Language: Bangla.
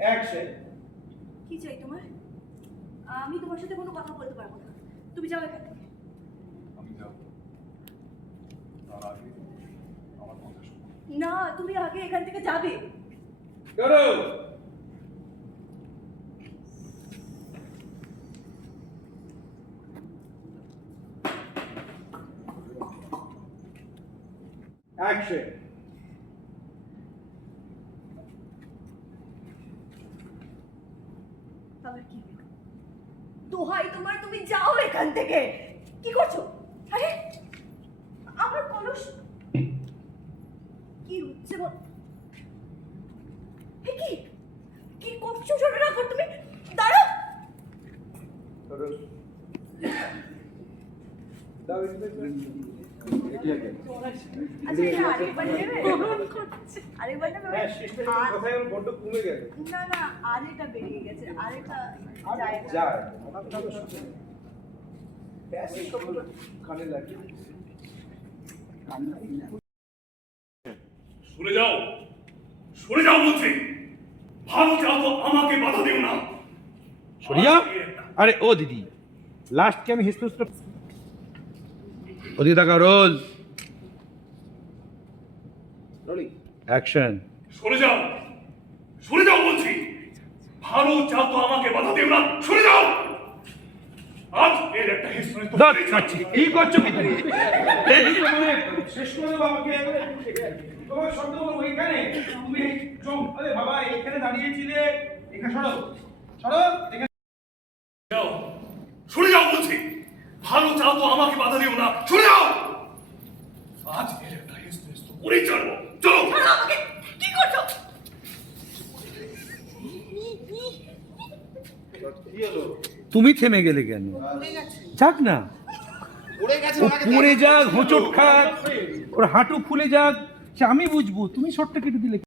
অ্যাকশন কি চাই তোমার? আমি তোমার সাথে কোনো কথা বলতে পারব না। তুমি যাও এখান থেকে। আমি যাব। তার আগে আমার কথা শোনো। না তুমি আগে এখান থেকে যাবে। করো অ্যাকশন আবার কি দোহাই তোমার, তুমি যাও এখান থেকে। কি করছ? আরে, আমার কলস কি হচ্ছে বল? কি? কি করছ ছোট রাখো তুমি? দাঁড়াও। করো আচ্ছা হ্যাঁ সরে যাও সরে যাও বলছি। ভালো চাও তো আমাকে বাধা দিও না। সরিয়া? আরে ও দিদি লাস্ট কে আমি হিসপুষ্ট রোলিং। অ্যাকশন সরে যাও। সরে যাও বলছি। ভালো চাও তো আমাকে বাধা দিও না। সরে যাও। আজ এর একটা হিস্ট্রি তো দাঁত কাটছি কি করছ কি তুমি? মানে শেষ করে দেবো আমাকে। তোমার শব্দ তুমি চোখ আরে বাবা এখানে দাঁড়িয়েছিলে। এখানে সরো। সরো। এখানে যাও। সরে যাও বলছি। ভালো চাও তো আমাকে বাধা দিও না। আজ একটা আমাকে কি করছ তুমি থেমে গেলে কেন? যাক না। পড়ে যাক, হোঁচট খাক, ওর হাঁটু ফুলে যাক। সে আমি বুঝব, তুমি শর্টটা কেটে দিলে